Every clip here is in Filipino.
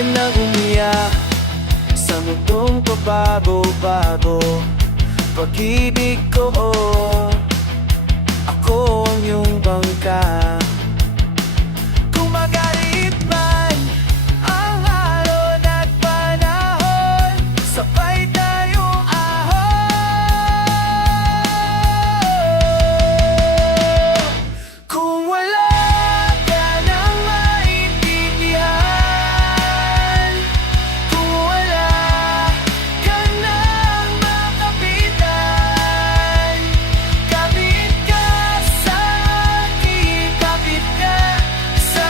ka nang umiyak sa mundong pabago-bago. Pag-ibig ko, ako ang iyong bangka. Kung magalit man ang alon at panahon, sabay tayong ahon. Kung wala ka nang maintindihan, kung wala ka nang makapitan, kapit ka sa akin, kapit ka sa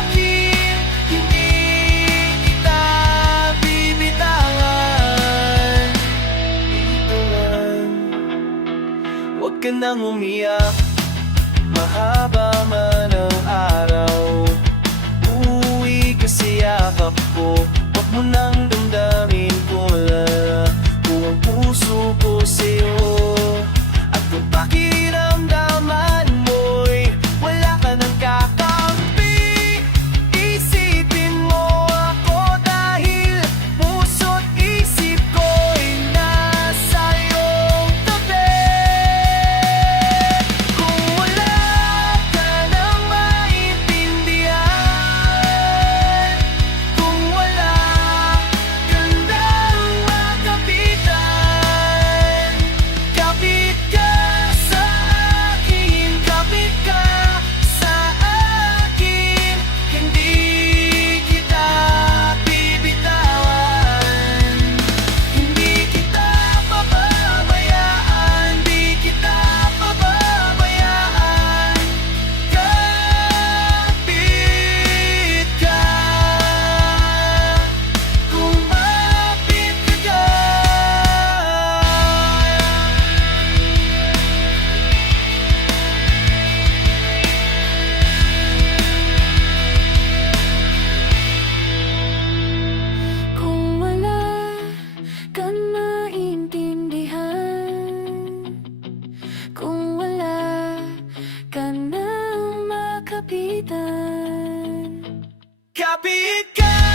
akin, hindi kita bibitawan. Huwag ka nang umiyak, mahaba man ang araw. Uuwi ka sa yakap ko, huwag mo nang damdamin kung wala kung ang puso ko sa'yo. At kung pakiramdaman mo'y wala ka nang kakampi, isipin mo ako dahil puso't isip ko'y nasa iyong tabi. Kung wala ka nang maintindihan, kung wala ka nang makapitan, kapit ka sa akin, kapit ka sa akin, hindi kita bibitawan. Hindi kita pababayaan, di kita pababayaan. Kapit ka, kumapit ka. Kung wala ka maintindihan, kung wala ka nang makapitan, kapit ka.